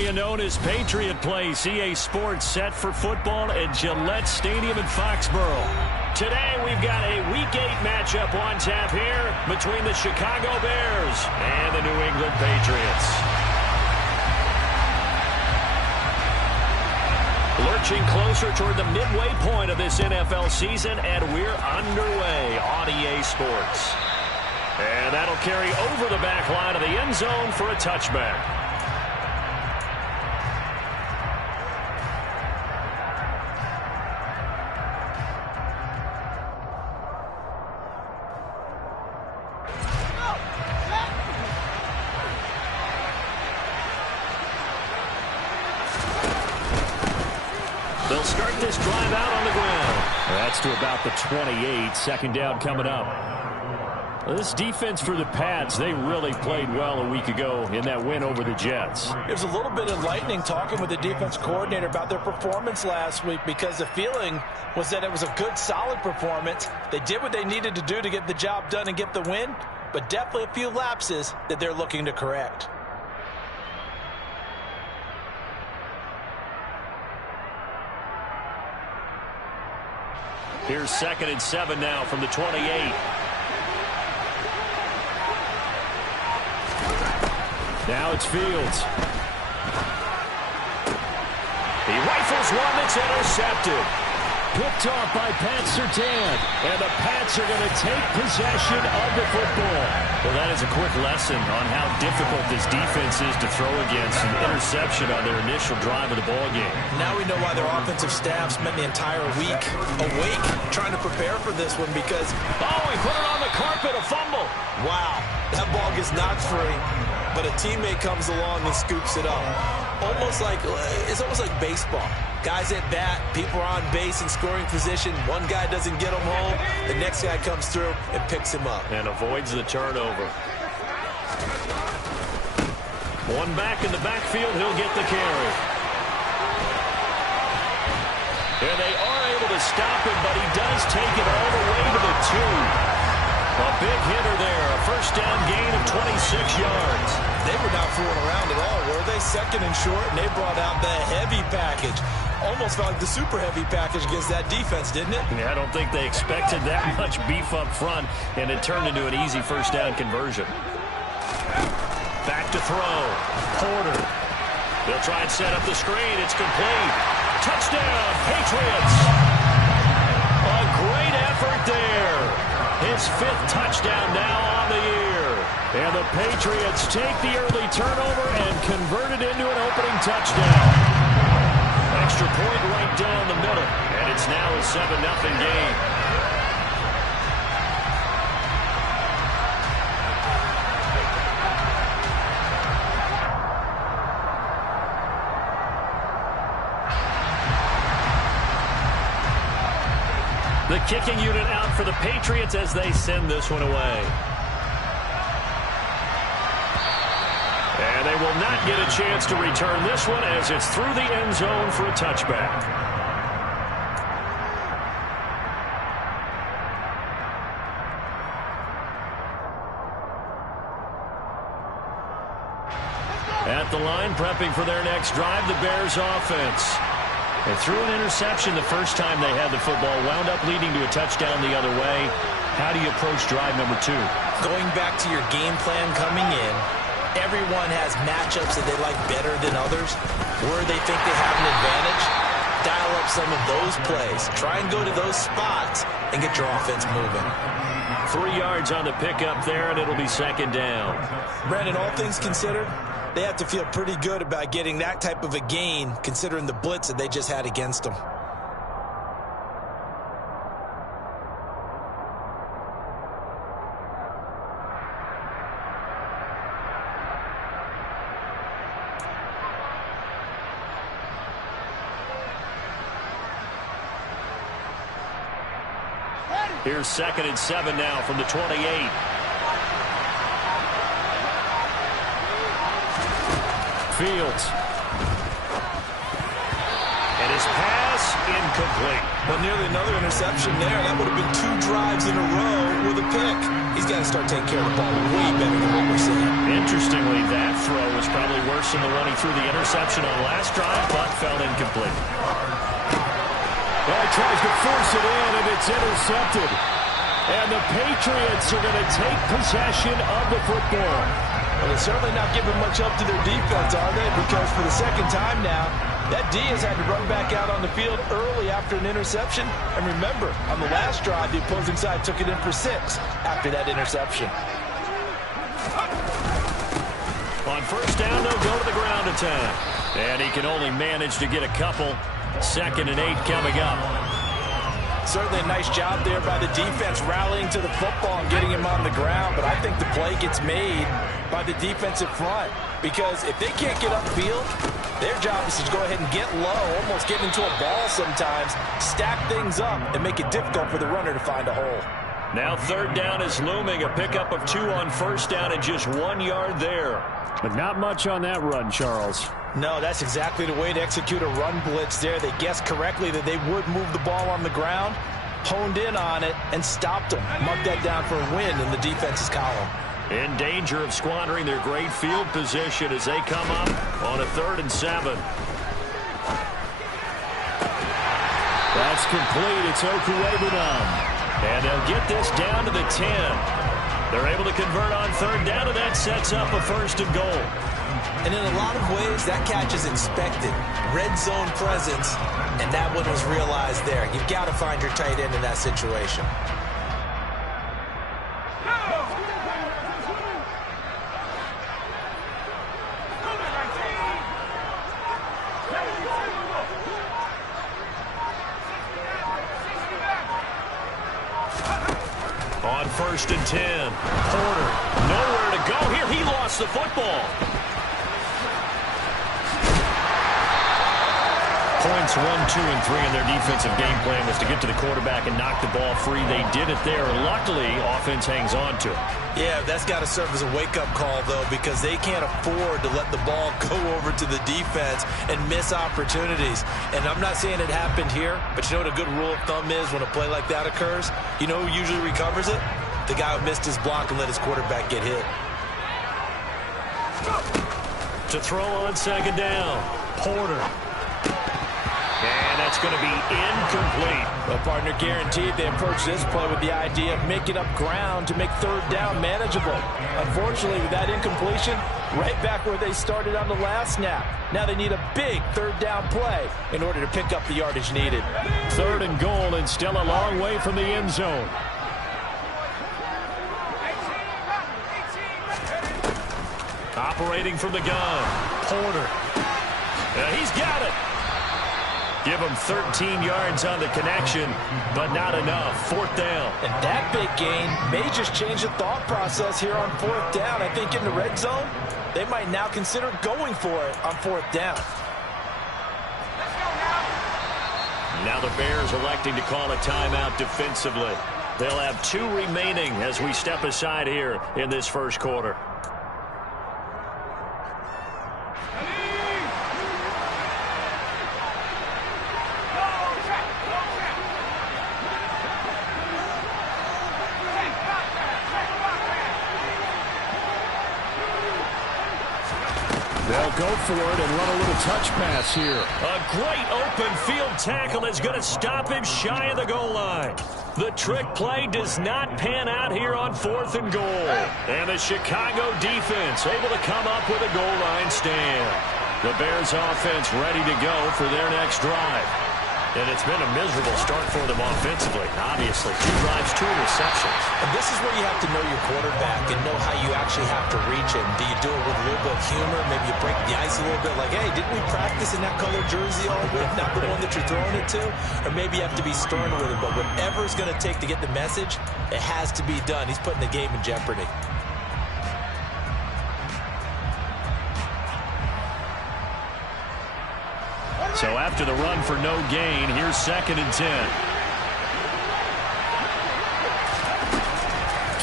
area known as Patriot Place. EA Sports set for football at Gillette Stadium in Foxborough. Today we've got a Week 8 matchup on tap here between the Chicago Bears and the New England Patriots. Lurching closer toward the midway point of this NFL season, and we're underway on EA Sports. And that'll carry over the back line of the end zone for a touchback. They'll start this drive out on the ground. That's to about the 28. Second down coming up. This defense for the Pats, they really played well a week ago in that win over the Jets. It was a little bit enlightening talking with the defense coordinator about their performance last week, because the feeling was that it was a good, solid performance. They did what they needed to do to get the job done and get the win, but definitely a few lapses that they're looking to correct. Here's 2nd and 7 now from the 28. Now it's Fields. He rifles one that's intercepted. Picked off by Pat Surtain. And the Pats are going to take possession of the football. Well, that is a quick lesson on how difficult this defense is to throw against. An interception on their initial drive of the ballgame. Now we know why their offensive staff spent the entire week awake trying to prepare for this one, because... Oh, he put it on the carpet, a fumble. Wow, that ball gets knocked free, but a teammate comes along and scoops it up. It's almost like baseball. Guys at bat, people are on base in scoring position. One guy doesn't get him home. The next guy comes through and picks him up. And avoids the turnover. One back in the backfield, he'll get the carry. And they are able to stop him, but he does take it all the way to the 2. A big hitter there, a first down gain of 26 yards. They were not fooling around at all, were they? 2nd and short, and they brought out the heavy package. Almost felt like the super heavy package against that defense, didn't it? Yeah, I don't think they expected that much beef up front, and it turned into an easy first down conversion. Back to throw. Porter. They'll try and set up the screen. It's complete. Touchdown, Patriots. A great effort there. His 5th touchdown now on the year. And the Patriots take the early turnover and convert it into an opening touchdown. Extra point right down the middle. And it's now a 7-0 game. The kicking unit out for the Patriots as they send this one away. And they will not get a chance to return this one as it's through the end zone for a touchback. At the line, prepping for their next drive, the Bears offense. They threw an interception the first time they had the football, wound up leading to a touchdown the other way. How do you approach drive number 2? Going back to your game plan coming in, everyone has matchups that they like better than others. Where they think they have an advantage, dial up some of those plays. Try and go to those spots and get your offense moving. 3 yards on the pickup there, and it'll be 2nd down. Brandon, all things considered, they have to feel pretty good about getting that type of a gain, considering the blitz that they just had against them. Here's 2nd and 7 now from the 28. Fields. And his this pass incomplete. Well, nearly another interception there. That would have been 2 drives in a row with a pick. He's got to start taking care of the ball way better than what we're seeing. Interestingly, that throw was probably worse than the one he threw the interception on last drive, but fell incomplete. Well, he tries to force it in, and it's intercepted. And the Patriots are going to take possession of the football. Well, they're certainly not giving much up to their defense, are they? Because for the second time now, that D has had to run back out on the field early after an interception. And remember, on the last drive, the opposing side took it in for 6 after that interception. On first down, they'll go to the ground attack. And he can only manage to get a couple. 2nd and 8 coming up. Certainly a nice job there by the defense rallying to the football and getting him on the ground. But I think the play gets made by the defensive front. Because if they can't get upfield, their job is to go ahead and get low, almost get into a ball sometimes, stack things up, and make it difficult for the runner to find a hole. Now 3rd down is looming. A pickup of 2 on first down and just 1 yard there. But not much on that run, Charles. No, that's exactly the way to execute a run blitz there. They guessed correctly that they would move the ball on the ground, honed in on it, and stopped them. Marked that down for a win in the defense's column. In danger of squandering their great field position as they come up on a 3rd and 7. That's complete. It's Okuwebunam. And they'll get this down to the 10. They're able to convert on 3rd down, and that sets up a 1st and goal. And in a lot of ways, that catch is expected. Red zone presence, and that one was realized there. You've got to find your tight end in that situation. On 1st and 10, Porter, nowhere to go here. He lost the football. Points 1, 2, and 3 in their defensive game plan was to get to the quarterback and knock the ball free. They did it there. Luckily, offense hangs on to it. Yeah, that's got to serve as a wake-up call, though, because they can't afford to let the ball go over to the defense and miss opportunities. And I'm not saying it happened here, but you know what a good rule of thumb is when a play like that occurs? You know who usually recovers it? The guy who missed his block and let his quarterback get hit. To throw on 2nd down, Porter. And that's going to be incomplete. Well, partner, guaranteed they approach this play with the idea of making up ground to make 3rd down manageable. Unfortunately, with that incompletion, right back where they started on the last snap. Now they need a big 3rd down play in order to pick up the yardage needed. 3rd and goal, and still a long way from the end zone. Operating from the gun, Porter. He's got it. Give him 13 yards on the connection, but not enough. 4th down. And that big gain may just change the thought process here on 4th down. I think in the red zone, they might now consider going for it on 4th down. Now the Bears electing to call a timeout defensively. They'll have 2 remaining as we step aside here in this first quarter. They'll go for it and run a little touch pass here. A great open field tackle is going to stop him shy of the goal line. The trick play does not pan out here on 4th and goal. And the Chicago defense able to come up with a goal line stand. The Bears offense ready to go for their next drive. And it's been a miserable start for them offensively. Obviously, 2 drives, 2 interceptions. And this is where you have to know your quarterback and know how you actually have to reach him. Do you do it with a little bit of humor? Maybe you break the ice a little bit like, hey, didn't we practice in that color jersey all week? Not the one that you're throwing it to? Or maybe you have to be stern with him. But whatever it's going to take to get the message, it has to be done. He's putting the game in jeopardy. So after the run for no gain, here's 2nd and 10.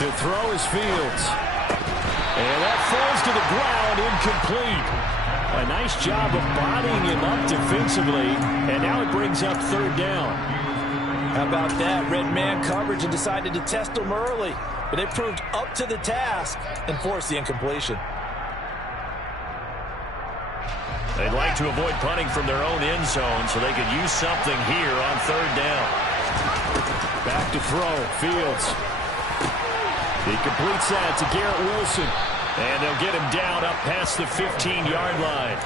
To throw is Fields. And that falls to the ground, incomplete. A nice job of bodying him up defensively, and now it brings up third down. How about that? Red man coverage and decided to test him early. But they proved up to the task and forced the incompletion. They'd like to avoid punting from their own end zone so they could use something here on third down. Back to throw. Fields. He completes that to Garrett Wilson. And they'll get him down up past the 15-yard line.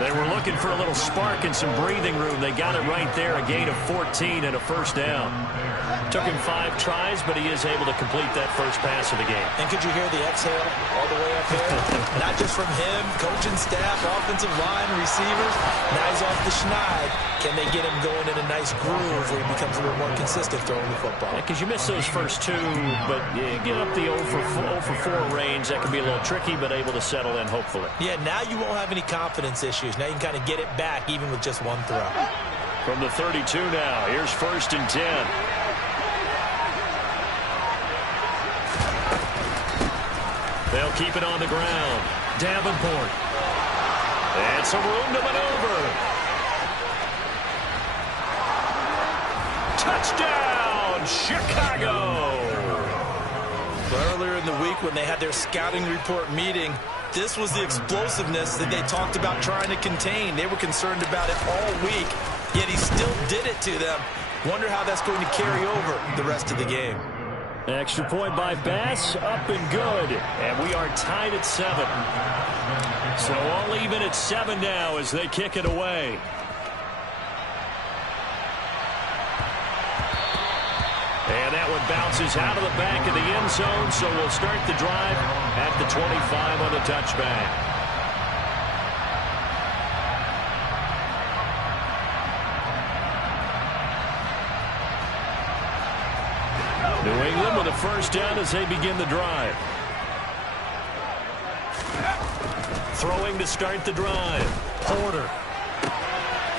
They were looking for a little spark and some breathing room. They got it right there, a gain of 14 and a first down. Took him 5 tries, but he is able to complete that first pass of the game. And could you hear the exhale all the way up here? Not just from him, coaching staff, offensive line, receivers. Now he's off the schneid. Can they get him going in a nice groove where he becomes a little more consistent throwing the football? Because you miss those first 2, but you get up the 0 for 4 range. That can be a little tricky, but able to settle in, hopefully. Yeah, now you won't have any confidence issues. Now you can kind of get it back even with just one throw. From the 32 now, here's 1st and 10. They'll keep it on the ground. Davenport. And some room to maneuver. Touchdown, Chicago! Earlier in the week when they had their scouting report meeting, this was the explosiveness that they talked about trying to contain. They were concerned about it all week, yet he still did it to them. Wonder how that's going to carry over the rest of the game. Extra point by Bass, up and good. And we are tied at 7. So all even at 7 now as they kick it away. And that one bounces out of the back of the end zone, so we'll start the drive at the 25 on the touchback. New England with a first down as they begin the drive. Throwing to start the drive. Porter.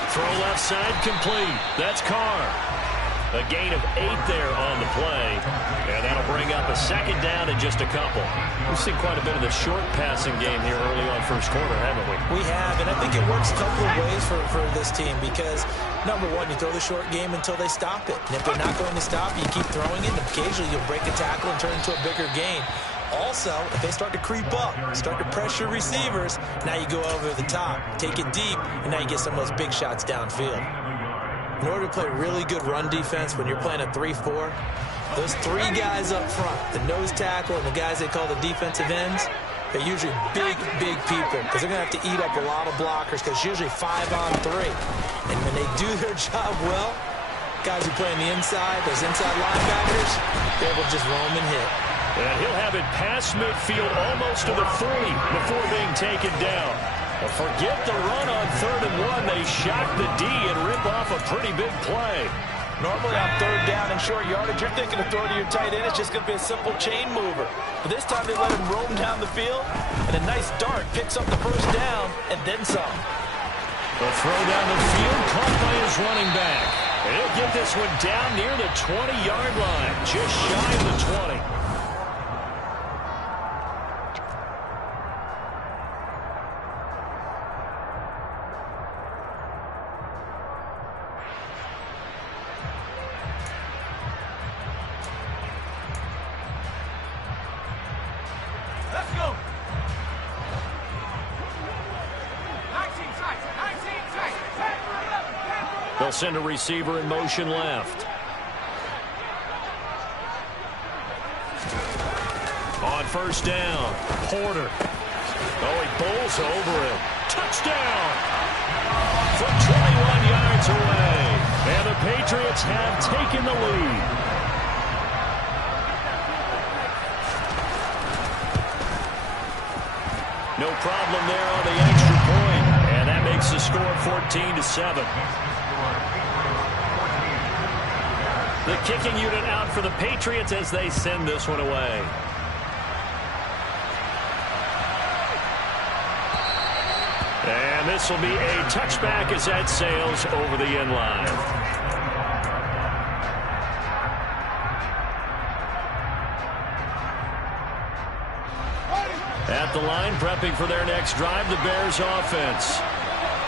Throw left side complete. That's Carr. A gain of 8 there on the play. And that'll bring up a second down in just a couple. We've seen quite a bit of the short passing game here early on first quarter, haven't we? We have, and I think it works a couple of ways for this team because, number one, you throw the short game until they stop it. And if they're not going to stop, you keep throwing it, and occasionally you'll break a tackle and turn it into a bigger gain. Also, if they start to creep up, start to pressure receivers, now you go over the top, take it deep, and now you get some of those big shots downfield. In order to play really good run defense when you're playing a 3-4, those 3 guys up front, the nose tackle and the guys they call the defensive ends, they're usually big people because they're going to have to eat up a lot of blockers because it's usually 5 on 3. And when they do their job well, guys who play on the inside, those inside linebackers, they're able to just roam and hit. And he'll have it past midfield almost to the 40 before being taken down. Forget the run on 3rd and 1. They shock the D and rip off a pretty big play. Normally on 3rd down and short yardage, you're thinking of throwing to your tight end. It's just going to be a simple chain mover. But this time they let him roam down the field, and a nice dart picks up the first down and then some. The throw down the field caught by his running back. And he'll get this one down near the 20-yard line, just shy of the 20. They'll send a receiver in motion left. On first down, Porter. Oh, he bowls over him. Touchdown! From 21 yards away. And the Patriots have taken the lead. No problem there on the extra point. And that makes the score 14-7. The kicking unit out for the Patriots as they send this one away. And this will be a touchback as that sails over the end line. At the line, prepping for their next drive, the Bears offense.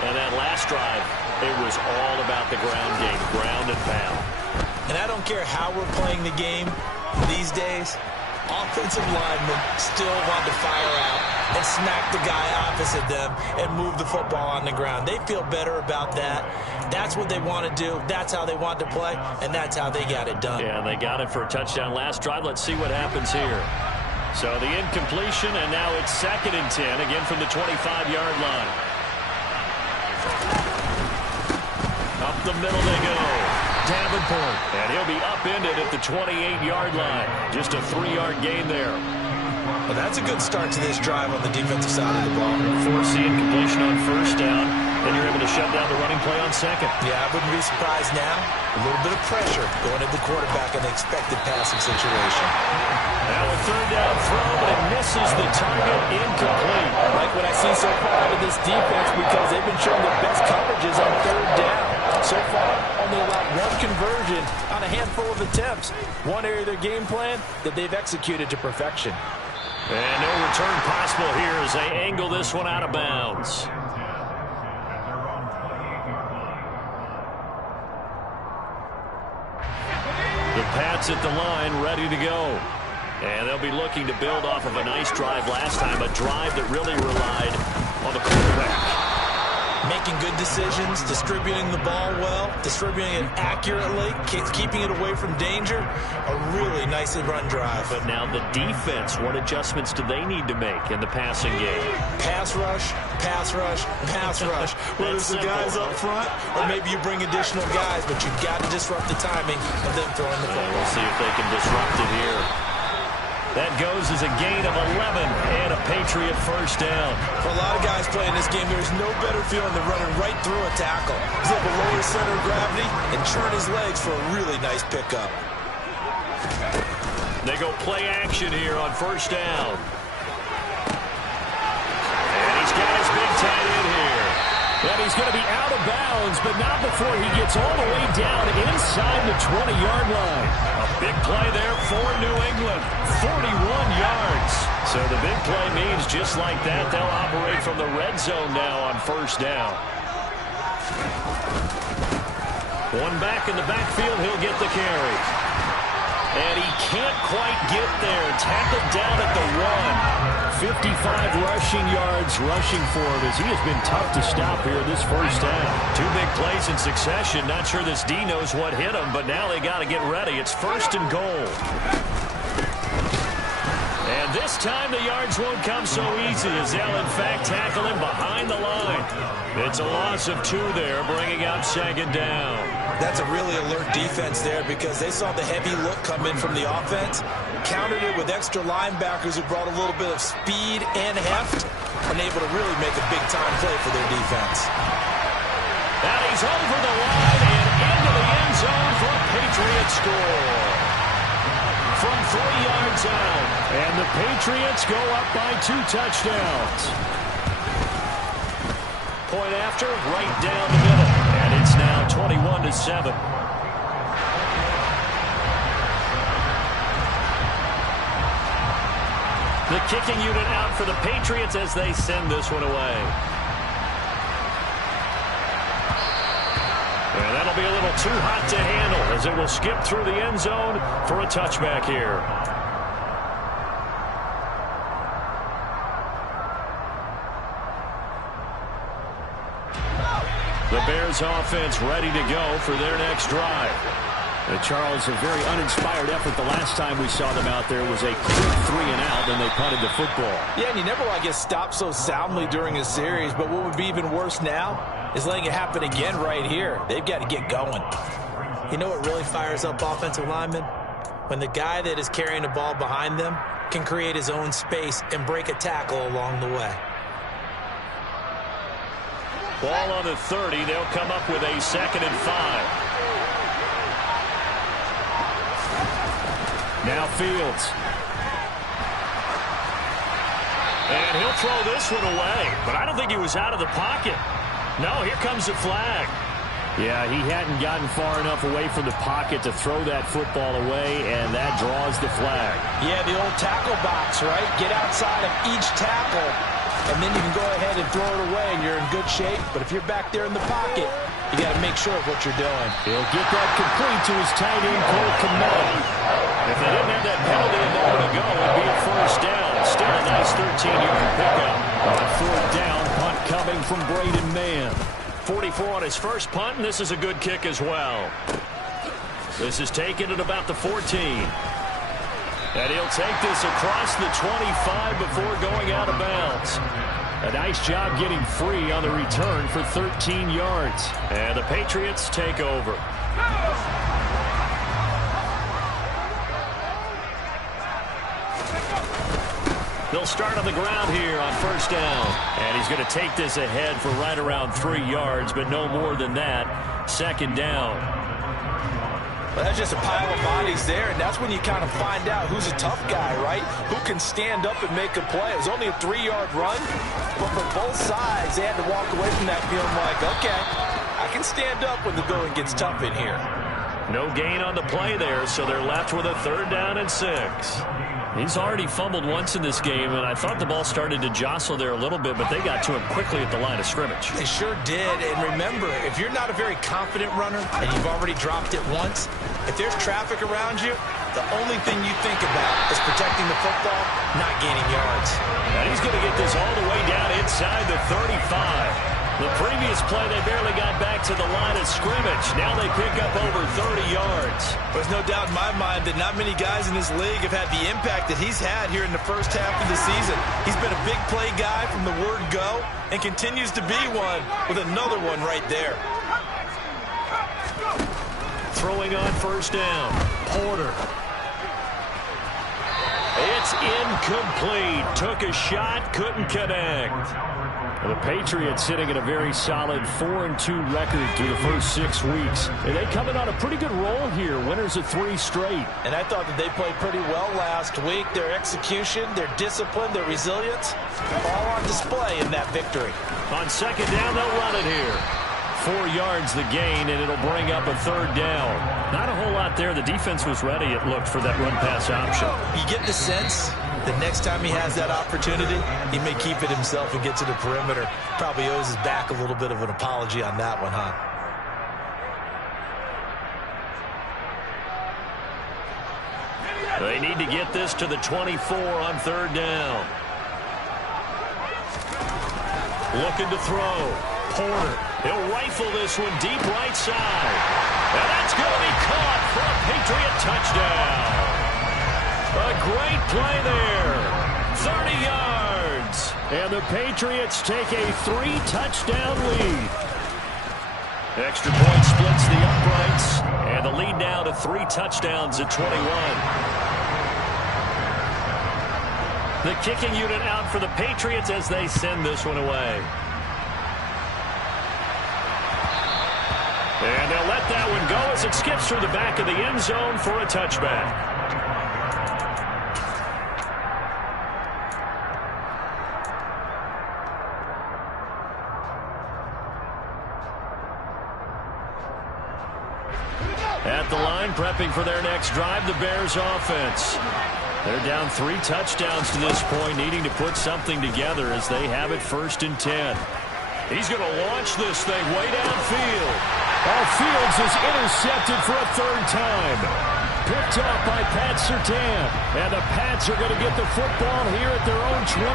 And that last drive, it was all about the ground game, ground and pound. And I don't care how we're playing the game these days, offensive linemen still want to fire out and smack the guy opposite them and move the football on the ground. They feel better about that. That's what they want to do. That's how they want to play, and that's how they got it done. Yeah, they got it for a touchdown last drive. Let's see what happens here. So the incompletion, and now it's 2nd and 10, again from the 25-yard line. Up the middle they go. Davenport, and he'll be upended at the 28-yard line. Just a 3-yard gain there. Well, that's a good start to this drive on the defensive side of the ball. Force the incompletion on 1st down, and you're able to shut down the running play on 2nd. Yeah, I wouldn't be surprised now. A little bit of pressure going at the quarterback in the expected passing situation. Now a 3rd down throw, but it misses the target, incomplete. Like what I see so far out of this defense, because they've been showing the best coverages on 3rd down. So far, only allowed 1 conversion on a handful of attempts. One area of their game plan that they've executed to perfection. And no return possible here as they angle this one out of bounds. The Pats at the line, ready to go. And they'll be looking to build off of a nice drive last time, a drive that really relied on the quarterback. Making good decisions, distributing the ball well, distributing it accurately, keeping it away from danger. A really nicely run drive. But now the defense, what adjustments do they need to make in the passing game? Pass rush, pass rush, pass rush. Whether it's the guys up front or maybe you bring additional guys, but you've got to disrupt the timing of them throwing the ball. We'll see if they can disrupt it here. That goes as a gain of 11 and a Patriot 1st down. For a lot of guys playing this game, there's no better feeling than running right through a tackle. He's able to lower his center of gravity and churn his legs for a really nice pickup. They go play action here on 1st down. And he's got his big tight end here. And he's going to be out of bounds, but not before he gets all the way down inside the 20-yard line. A big play there for New England. 41 yards. So the big play means just like that, they'll operate from the red zone now on 1st down. One back in the backfield, he'll get the carry. And he can't quite get there. Tackled down at the 1. 55 rushing yards rushing for him as he has been tough to stop here this 1st down. 2 big plays in succession. Not sure this D knows what hit him, but now they got to get ready. It's 1st and goal. And this time the yards won't come so easy as they'll in fact tackle him behind the line. It's a loss of 2 there, bringing up 2nd down. That's a really alert defense there because they saw the heavy look come in from the offense, countered it with extra linebackers who brought a little bit of speed and heft, and able to really make a big-time play for their defense. And he's over the line and into the end zone for a Patriot score. From 3 yards out. And the Patriots go up by 2 touchdowns. Point after, right down the middle. And it's now 21-7. The kicking unit out for the Patriots as they send this one away. And that'll be a little too hot to handle as it will skip through the end zone for a touchback here. The Bears offense ready to go for their next drive. Charles, a very uninspired effort the last time we saw them out there was a quick 3 and out, and they punted the football. Yeah, and you never want to get stopped so soundly during a series, but what would be even worse now is letting it happen again right here. They've got to get going. You know what really fires up offensive linemen? When the guy that is carrying the ball behind them can create his own space and break a tackle along the way. Ball on the 30. They'll come up with a 2nd and 5. Now Fields. And he'll throw this one away. But I don't think he was out of the pocket. No, here comes the flag. Yeah, he hadn't gotten far enough away from the pocket to throw that football away, and that draws the flag. Yeah, the old tackle box, right? Get outside of each tackle, and then you can go ahead and throw it away, and you're in good shape. But if you're back there in the pocket, you got to make sure of what you're doing. He'll get that complete to his tight end, Cole Kmet. If they didn't have that penalty a moment ago, it'd be a first down. Still a nice 13-yard pickup. On fourth down, punt coming from Braden Mann. 44 on his first punt, and this is a good kick as well. This is taken at about the 14. And he'll take this across the 25 before going out of bounds. A nice job getting free on the return for 13 yards. And the Patriots take over. They'll start on the ground here on first down. And he's going to take this ahead for right around 3 yards, but no more than that. Second down. Well, that's just a pile of bodies there, and that's when you kind of find out who's a tough guy, right? Who can stand up and make a play. It was only a 3-yard run, but for both sides, they had to walk away from that feeling like, okay, I can stand up when the going gets tough in here. No gain on the play there, so they're left with a 3rd down and 6. He's already fumbled once in this game, and I thought the ball started to jostle there a little bit, but they got to him quickly at the line of scrimmage. They sure did, and remember, if you're not a very confident runner and you've already dropped it once, if there's traffic around you, the only thing you think about is protecting the football, not gaining yards. And he's going to get this all the way down inside the 35. The previous play, they barely got back to the line of scrimmage. Now they pick up over 30 yards. There's no doubt in my mind that not many guys in this league have had the impact that he's had here in the first half of the season. He's been a big play guy from the word go and continues to be one with another one right there. Throwing on first down, Porter. It's incomplete. Took a shot, couldn't connect. The Patriots sitting at a very solid 4-2 record through the first 6 weeks. And they coming on a pretty good roll here. Winners of 3 straight. And I thought that they played pretty well last week. Their execution, their discipline, their resilience, all on display in that victory. On second down, they'll run it here. 4 yards the gain, and it'll bring up a 3rd down. Not a whole lot there. The defense was ready, it looked, for that run-pass option. You get the sense that next time he has that opportunity, he may keep it himself and get to the perimeter. Probably owes his back a little bit of an apology on that one, huh? They need to get this to the 24 on 3rd down. Looking to throw. Porter. He'll rifle this one deep right side. And that's going to be caught for a Patriot touchdown. A great play there. 30 yards. And the Patriots take a 3-touchdown lead. Extra point splits the uprights. And the lead now to 3 touchdowns at 21. The kicking unit out for the Patriots as they send this one away. And they'll let that one go as it skips through the back of the end zone for a touchback. At the line, prepping for their next drive, the Bears offense. They're down 3 touchdowns to this point, needing to put something together as they have it 1st and 10. He's going to launch this thing way downfield. Fields is intercepted for a 3rd time. Picked up by Pat Surtain. And the Pats are going to get the football here at their own 23.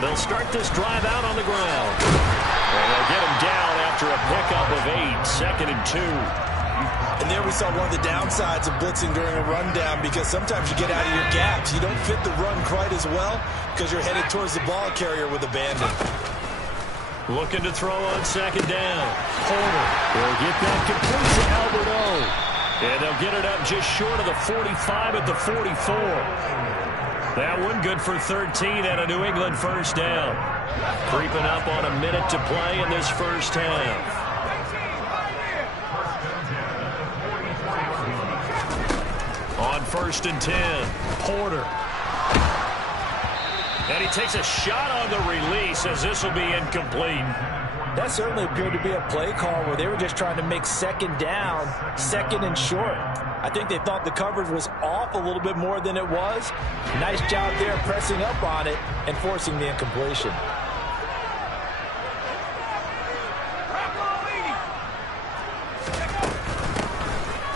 They'll start this drive out on the ground. And they'll get him down after a pickup of 8, 2nd and 2. And there we saw one of the downsides of blitzing during a rundown, because sometimes you get out of your gaps. You don't fit the run quite as well because you're headed towards the ball carrier with abandon. Looking to throw on 2nd down. Porter will get that complete to Albert O. And they'll get it up just short of the 45 at the 44. That one good for 13 and a New England 1st down. Creeping up on a minute to play in this first half. On 1st and 10, Porter. And he takes a shot on the release as this will be incomplete. That certainly appeared to be a play call where they were just trying to make second down, second and short. I think they thought the coverage was off a little bit more than it was. Nice job there pressing up on it and forcing the incompletion.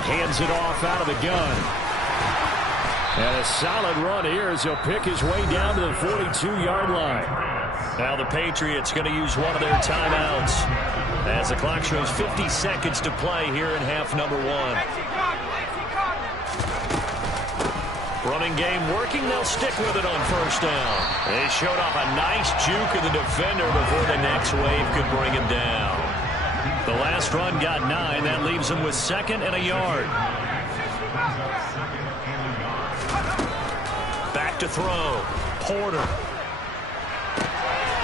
Hands it off out of the gun. And a solid run here as he'll pick his way down to the 42-yard line. Now the Patriots going to use one of their timeouts as the clock shows 50 seconds to play here in half number one. Running game working. They'll stick with it on first down. They showed off a nice juke of the defender before the next wave could bring him down. The last run got 9. That leaves him with second and a yard. Back to throw. Porter.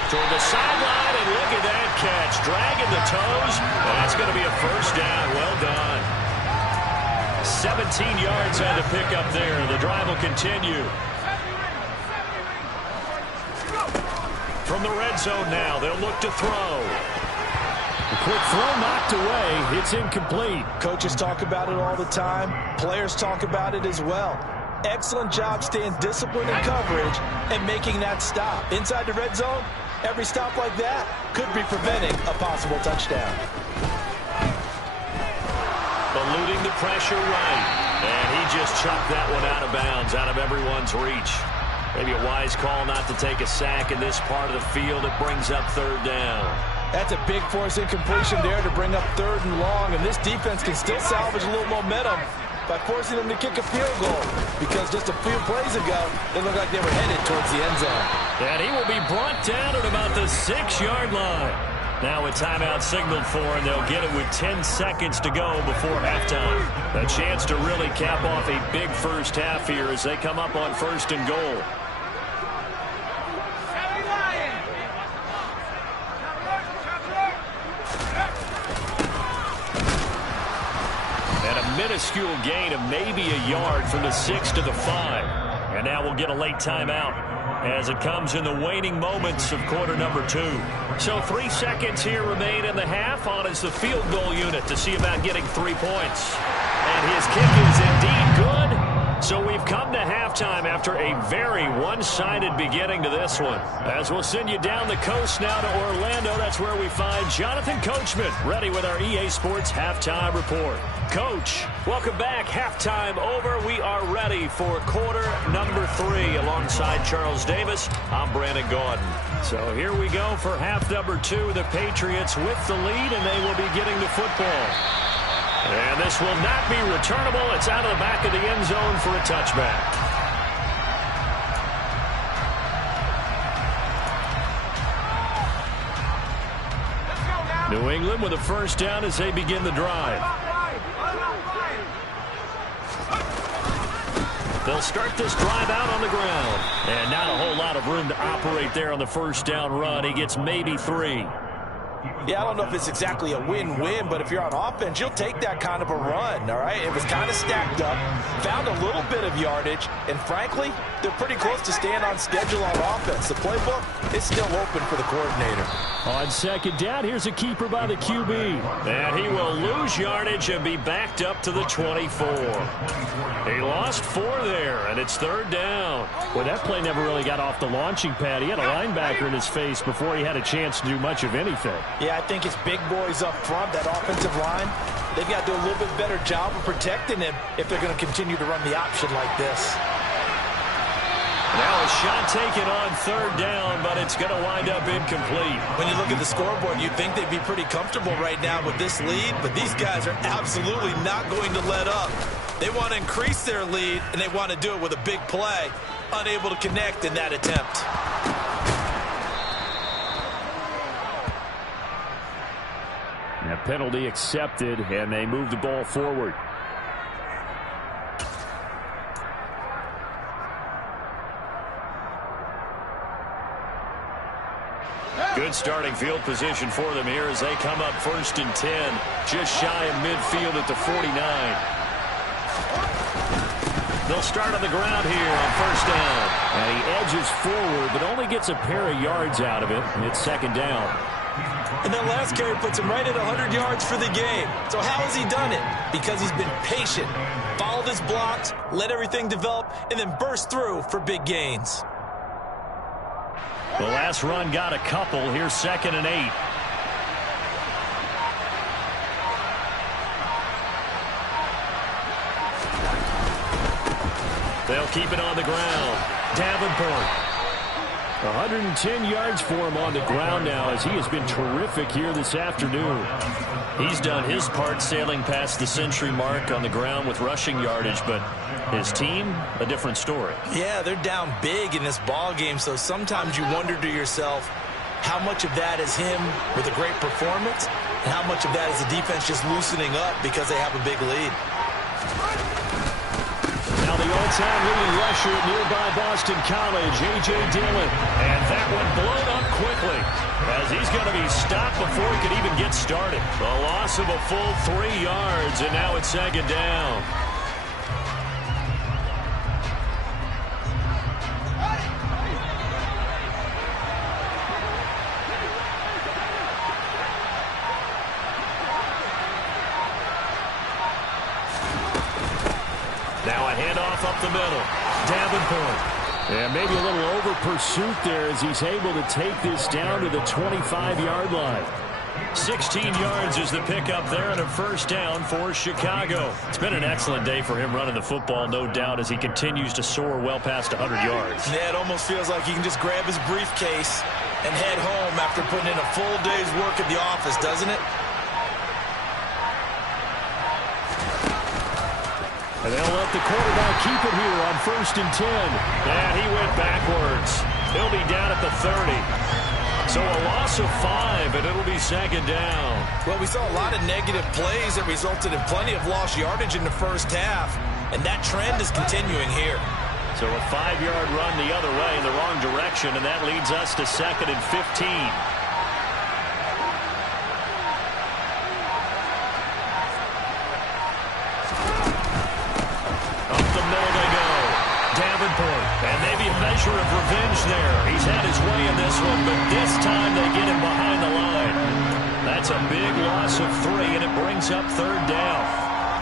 Toward the sideline, and look at that catch. Dragging the toes. That's going to be a first down. Well done. 17 yards on the pickup there. The drive will continue. From the red zone now, they'll look to throw. A quick throw knocked away. It's incomplete. Coaches talk about it all the time. Players talk about it as well. Excellent job staying disciplined in coverage and making that stop. Inside the red zone, every stop like that could be preventing a possible touchdown. Eluding the pressure right. And he just chucked that one out of bounds, out of everyone's reach. Maybe a wise call not to take a sack in this part of the field. It brings up third down. That's a big force incompletion there to bring up third and long. And this defense can still salvage a little momentum by forcing them to kick a field goal, because just a few plays ago, they looked like they were headed towards the end zone. And he will be brought down at about the 6-yard line. Now a timeout signaled for, and they'll get it with 10 seconds to go before halftime. A chance to really cap off a big first half here as they come up on first and goal. Minuscule gain of maybe a yard from the 6 to the 5. And now we'll get a late timeout as it comes in the waning moments of quarter number 2. So 3 seconds here remain in the half. On is the field goal unit to see about getting 3 points. And his kick is indeed good. So we've come to halftime after a very one-sided beginning to this one. As we'll send you down the coast now to Orlando, that's where we find Jonathan Coachman ready with our EA Sports Halftime Report. Coach, welcome back. Halftime over. We are ready for quarter number 3 alongside Charles Davis. I'm Brandon Gordon. So here we go for half number 2. The Patriots with the lead, and they will be getting the football. And this will not be returnable. It's out of the back of the end zone for a touchback. New England with a first down as they begin the drive. They'll start this drive out on the ground. And not a whole lot of room to operate there on the first down run. He gets maybe 3. Yeah, I don't know if it's exactly a win-win, but if you're on offense, you'll take that kind of a run, all right? It was kind of stacked up, found a little bit of yardage, and frankly, they're pretty close to staying on schedule on offense. The playbook is still open for the coordinator. On second down, here's a keeper by the QB. And he will lose yardage and be backed up to the 24. He lost 4 there, and it's third down. Well, that play never really got off the launching pad. He had a linebacker in his face before he had a chance to do much of anything. Yeah, I think it's big boys up front, that offensive line. They've got to do a little bit better job of protecting him if they're going to continue to run the option like this. Now a shot taken on third down, but it's going to wind up incomplete. When you look at the scoreboard, you'd think they'd be pretty comfortable right now with this lead, but these guys are absolutely not going to let up. They want to increase their lead, and they want to do it with a big play. Unable to connect in that attempt. That penalty accepted, and they move the ball forward. Good starting field position for them here as they come up first and 10. Just shy of midfield at the 49. They'll start on the ground here on first down. And he edges forward, but only gets a pair of yards out of it, and it's second down. And that last carry puts him right at 100 yards for the game. So how has he done it? Because he's been patient, followed his blocks, let everything develop, and then burst through for big gains. The last run got a couple. Here's 2nd and 8. They'll keep it on the ground. Davenport. 110 yards for him on the ground now as he has been terrific here this afternoon. He's done his part sailing past the century mark on the ground with rushing yardage, but his team, a different story. Yeah, they're down big in this ball game, so sometimes you wonder to yourself how much of that is him with a great performance and how much of that is the defense just loosening up because they have a big lead. Now the all-time leading rusher at nearby Boston College, A.J. Dillon. And that one blown up quickly as he's going to be stopped before he could even get started. The loss of a full 3 yards, and now it's second down. Now a handoff up the middle. Davenport. And maybe a little over pursuit there as he's able to take this down to the 25-yard line. 16 yards is the pickup there and a first down for Chicago. It's been an excellent day for him running the football, no doubt, as he continues to soar well past 100 yards. Yeah, it almost feels like he can just grab his briefcase and head home after putting in a full day's work at the office, doesn't it? And they'll let the quarterback keep it here on 1st and 10. And he went backwards. He'll be down at the 30. So a loss of 5, and it'll be second down. Well, we saw a lot of negative plays that resulted in plenty of lost yardage in the first half, and that trend is continuing here. So a 5-yard run the other way in the wrong direction, and that leads us to 2nd and 15. And maybe a measure of revenge there. He's had his way in this one, but this time they get him behind the line. That's a big loss of 3, and it brings up 3rd down.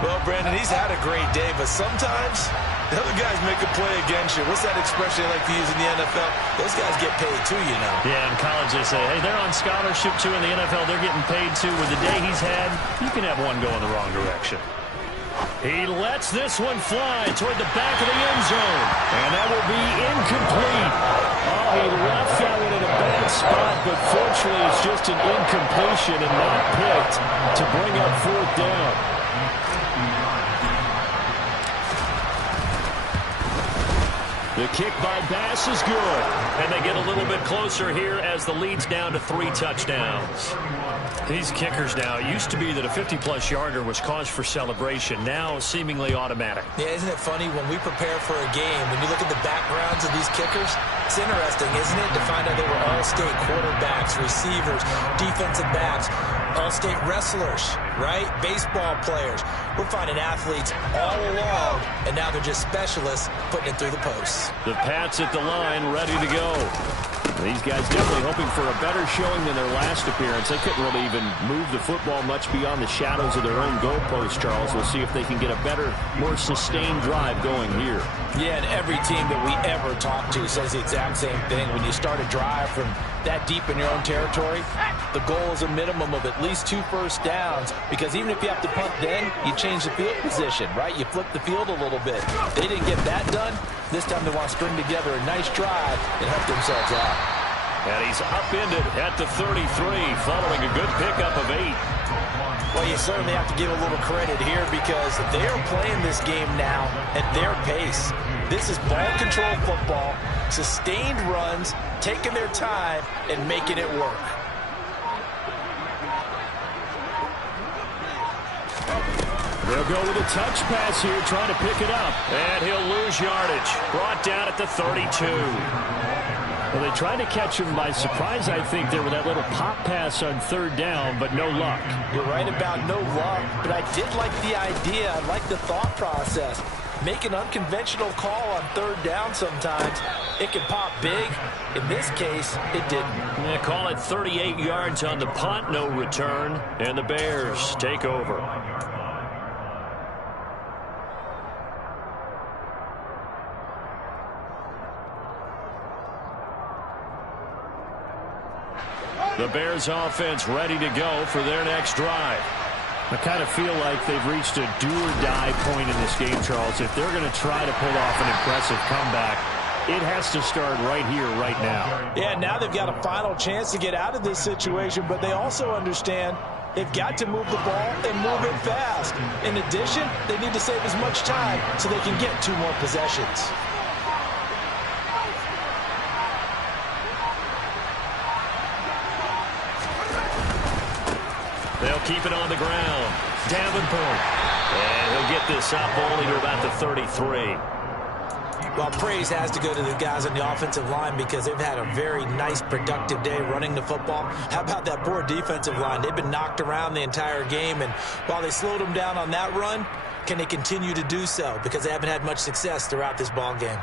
Well, Brandon, he's had a great day, but sometimes the other guys make a play against you. What's that expression they like to use in the NFL? Those guys get paid too, you know. Yeah, in college they say, hey, they're on scholarship too. In the NFL, they're getting paid too. With the day he's had, you can have one go in the wrong direction. He lets this one fly toward the back of the end zone. And that will be incomplete. Oh, he left that one in a bad spot, but fortunately it's just an incompletion and not picked to bring up 4th down. The kick by Bass is good. And they get a little bit closer here as the lead's down to 3 touchdowns. These kickers now, it used to be that a 50-plus yarder was cause for celebration. Now, seemingly automatic. Yeah, isn't it funny when we prepare for a game, when you look at the backgrounds of these kickers, it's interesting, isn't it, to find out they were all-state quarterbacks, receivers, defensive backs, all-state wrestlers, right? Baseball players. We're finding athletes all along, and now they're just specialists putting it through the posts. The Pats at the line, ready to go. These guys definitely hoping for a better showing than their last appearance. They couldn't really even move the football much beyond the shadows of their own goalpost, Charles. We'll see if they can get a better, more sustained drive going here. Yeah, and every team that we ever talk to says the exact same thing. When you start a drive from that deep in your own territory, the goal is a minimum of at least 2 first downs, because even if you have to punt then, you change the field position, right? You flip the field a little bit. They didn't get that done. This time they want to string together a nice drive and help themselves out. And he's upended at the 33, following a good pickup of 8. Well, you certainly have to give a little credit here because they are playing this game now at their pace. This is ball control football, sustained runs, taking their time, and making it work. They'll go with a touch pass here, trying to pick it up. And he'll lose yardage. Brought down at the 32. Well, they tried to catch him by surprise, I think, there with that little pop pass on 3rd down, but no luck. You're right about no luck, but I did like the idea. I like the thought process. make an unconventional call on third down sometimes. It can pop big. In this case, it didn't. Yeah, call it 38 yards on the punt, no return, and the Bears take over. The Bears offense ready to go for their next drive. I kind of feel like they've reached a do-or-die point in this game, Charles. If they're going to try to pull off an impressive comeback, it has to start right here, right now. Yeah, now they've got a final chance to get out of this situation, but they also understand they've got to move the ball and move it fast. In addition, they need to save as much time so they can get 2 more possessions. They'll keep it on the ground. Davenport. And he'll get this up only to about the 33. Well, praise has to go to the guys on the offensive line because they've had a very nice, productive day running the football. How about that poor defensive line? They've been knocked around the entire game, and while they slowed them down on that run, can they continue to do so? Because they haven't had much success throughout this ball game.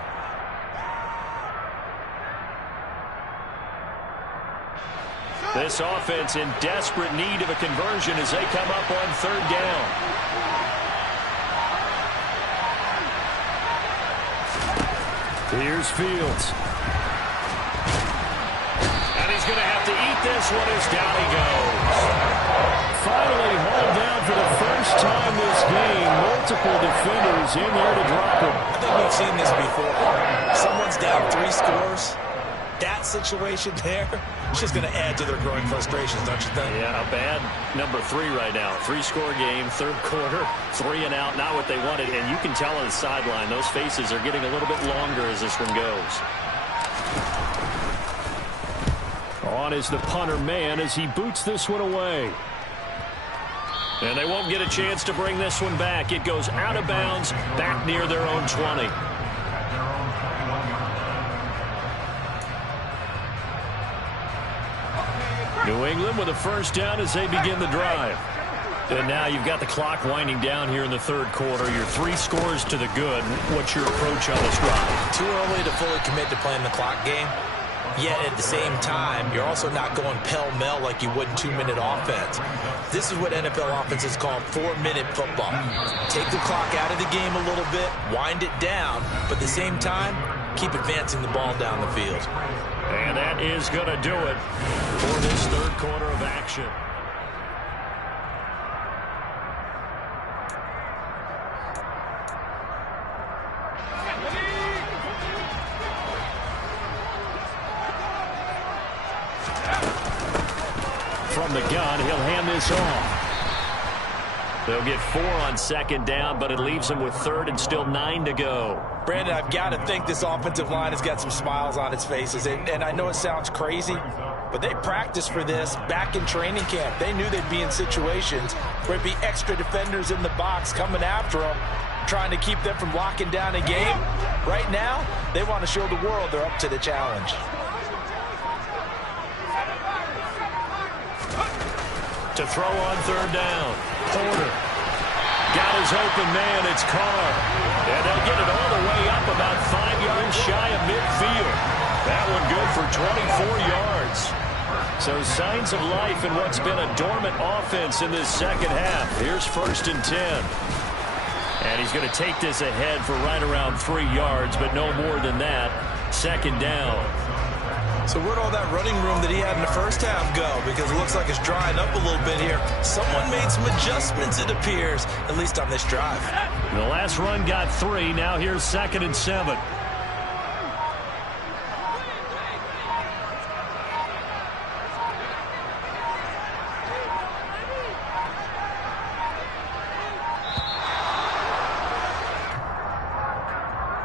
This offense in desperate need of a conversion as they come up on third down. Here's Fields. And he's going to have to eat this one as down he goes. Finally hauled down for the first time this game. Multiple defenders in there to drop him. I think we've seen this before. Someone's down 3 scores. That situation there, it's just going to add to their growing frustrations, don't you think? Yeah, a bad number 3 right now. 3-score game, third quarter, 3 and out, not what they wanted. And you can tell on the sideline, those faces are getting a little bit longer as this one goes. On is the punter man as he boots this one away. And they won't get a chance to bring this one back. It goes out of bounds, back near their own 20. New England with a first down as they begin the drive. And now you've got the clock winding down here in the third quarter. You're 3 scores to the good. What's your approach on this drive? Too early to fully commit to playing the clock game. Yet at the same time, you're also not going pell-mell like you would in 2-minute offense. This is what NFL offenses call 4-minute football. Take the clock out of the game a little bit, wind it down, but at the same time, keep advancing the ball down the field. And that is going to do it for this third quarter of action. From the gun, he'll hand this off. They'll get 4 on second down, but it leaves them with third and still 9 to go. Brandon, I've got to think this offensive line has got some smiles on its faces. And I know it sounds crazy, but they practiced for this back in training camp. They knew they'd be in situations where it'd be extra defenders in the box coming after them, trying to keep them from locking down a game. Right now, they want to show the world they're up to the challenge. To throw on third down. Porter got his open man. It's Carr. And they'll get it all the way up about 5 yards shy of midfield. That one good for 24 yards. So signs of life in what's been a dormant offense in this second half. Here's 1st and 10. And he's going to take this ahead for right around 3 yards, but no more than that. 2nd down. So where'd all that running room that he had in the first half go? Because it looks like it's drying up a little bit here. Someone made some adjustments, it appears, at least on this drive. The last run got 3. Now here's 2nd and 7.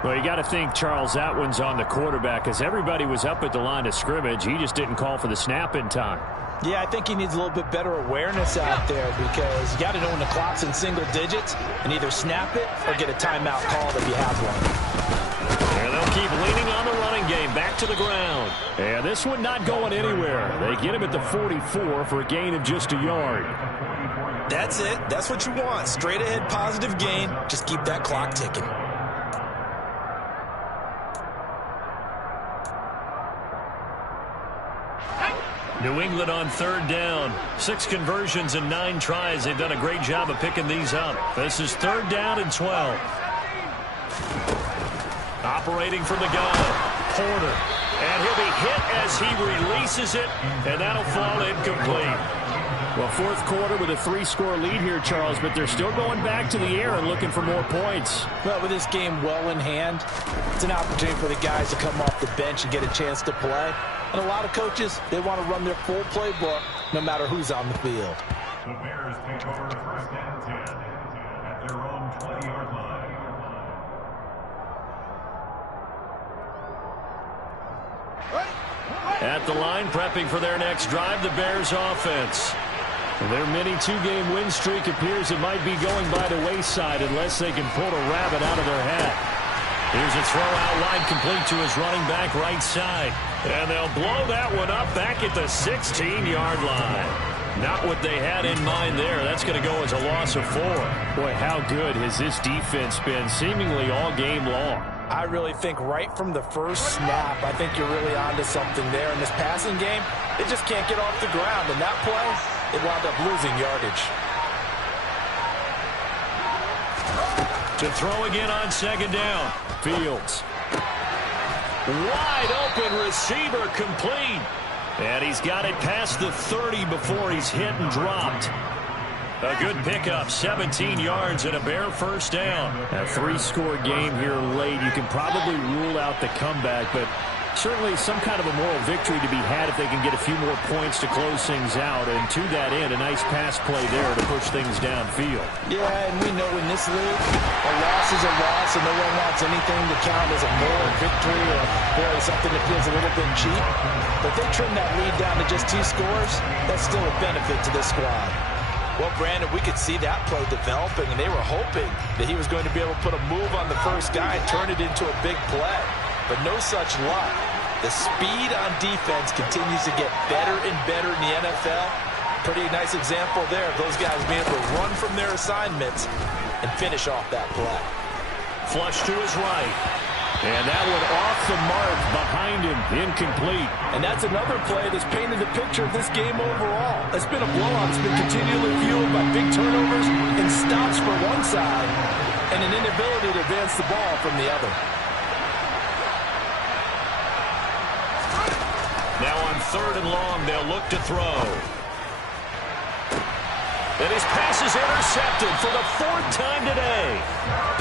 Well, you got to think, Charles, that one's on the quarterback because everybody was up at the line of scrimmage. He just didn't call for the snap in time. Yeah, I think he needs a little bit better awareness out there because you got to know when the clock's in single digits and either snap it or get a timeout called if you have one. And they'll keep leaning on the running game. Back to the ground. And this one not going anywhere. They get him at the 44 for a gain of just a yard. That's it. That's what you want. Straight ahead positive gain. Just keep that clock ticking. New England on third down. 6 conversions and 9 tries. They've done a great job of picking these up. This is third down and 12. Operating from the gun. Porter. And he'll be hit as he releases it, and that'll fall incomplete. Well, fourth quarter with a 3-score lead here, Charles, but they're still going back to the air and looking for more points. Well, with this game well in hand, it's an opportunity for the guys to come off the bench and get a chance to play. And a lot of coaches, they want to run their full playbook no matter who's on the field. The Bears take over first and 10 at their own 20-yard line. At the line, prepping for their next drive, the Bears offense. Their mini 2-game win streak appears it might be going by the wayside unless they can pull a rabbit out of their hat. Here's a throw out wide, complete to his running back right side. And they'll blow that one up back at the 16-yard line. Not what they had in mind there. That's going to go as a loss of 4. Boy, how good has this defense been seemingly all game long? I really think right from the first snap, I think you're really onto something there. In this passing game, they just can't get off the ground. And that play, it wound up losing yardage. To throw again on second down. Fields. Wide open receiver, complete. And he's got it past the 30 before he's hit and dropped. A good pickup, 17 yards and a Bear first down. A 3-score game here late. You can probably rule out the comeback, but certainly some kind of a moral victory to be had if they can get a few more points to close things out. And to that end, a nice pass play there to push things downfield. Yeah, and we know in this league, a loss is a loss, and no one wants anything to count as a moral victory or really something that feels a little bit cheap. But if they trim that lead down to just 2 scores, that's still a benefit to this squad. Well, Brandon, we could see that play developing, and they were hoping that he was going to be able to put a move on the first guy and turn it into a big play. But no such luck. The speed on defense continues to get better and better in the NFL. Pretty nice example there of those guys being able to run from their assignments and finish off that play. Flush to his right. And that one off the mark behind him, incomplete. And that's another play that's painted the picture of this game overall. It's been a blowout. It's been continually fueled by big turnovers and stops for one side and an inability to advance the ball from the other. Now on third and long, they'll look to throw. And his pass is intercepted for the 4th time today.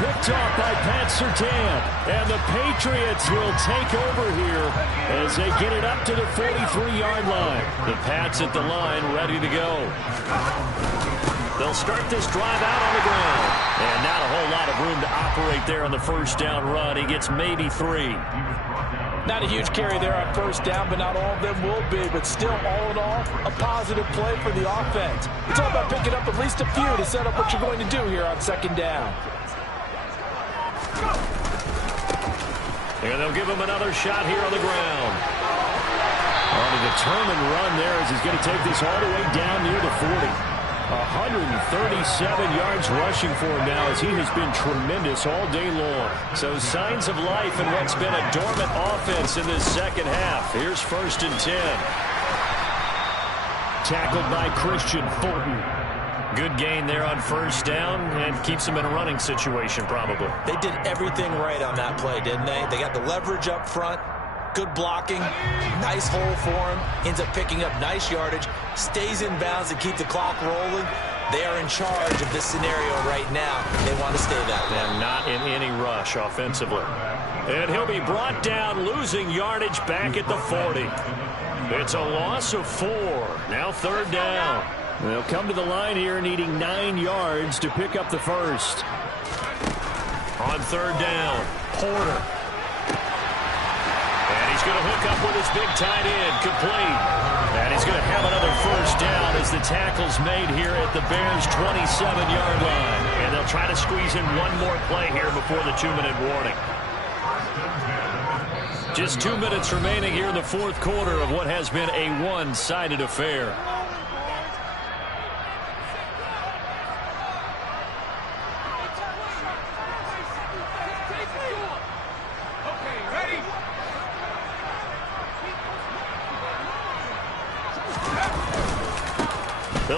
Picked off by Pat Surtain. And the Patriots will take over here as they get it up to the 43-yard line. The Pats at the line, ready to go. They'll start this drive out on the ground. And not a whole lot of room to operate there on the first down run. He gets maybe 3. Not a huge carry there on first down, but not all of them will be. But still, all in all, a positive play for the offense. It's all about picking up at least a few to set up what you're going to do here on second down. And they'll give him another shot here on the ground. On a determined run there as he's going to take this all the way down near the 40. 137 yards rushing for him now as he has been tremendous all day long. So signs of life in what's been a dormant offense in this second half. Here's first and 10. Tackled by Christian Fulton. Good gain there on first down and keeps him in a running situation probably. They did everything right on that play, didn't they? They got the leverage up front. Good blocking, nice hole for him, ends up picking up nice yardage, stays in bounds to keep the clock rolling. They are in charge of this scenario right now. They want to stay that way. And not in any rush offensively. And he'll be brought down, losing yardage back at the 40. It's a loss of 4. Now third down. They'll come to the line here needing 9 yards to pick up the first. On third down, Porter. He's going to hook up with his big tight end, complete. And he's going to have another first down as the tackle's made here at the Bears' 27-yard line. And they'll try to squeeze in one more play here before the 2-minute warning. Just 2 minutes remaining here in the fourth quarter of what has been a one-sided affair.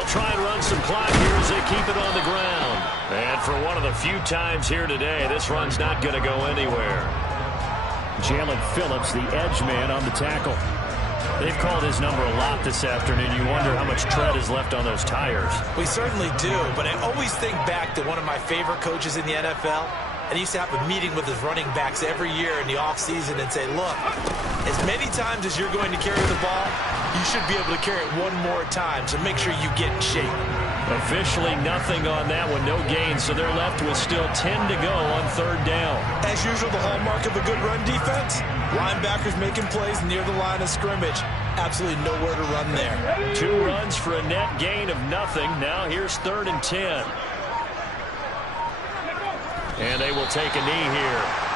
try and run some clock here as they keep it on the ground. And for one of the few times here today, this run's not going to go anywhere. Jalen Phillips, the edge man on the tackle. They've called his number a lot this afternoon. You wonder how much tread is left on those tires. We certainly do, but I always think back to one of my favorite coaches in the NFL. And he used to have a meeting with his running backs every year in the offseason and say, look, as many times as you're going to carry the ball, you should be able to carry it one more time, so make sure you get in shape. Officially nothing on that one, no gain, so they're left with still 10 to go on third down. As usual, the hallmark of a good run defense, linebackers making plays near the line of scrimmage. Absolutely nowhere to run there. 2 runs for a net gain of nothing. Now here's 3rd and 10. And they will take a knee here.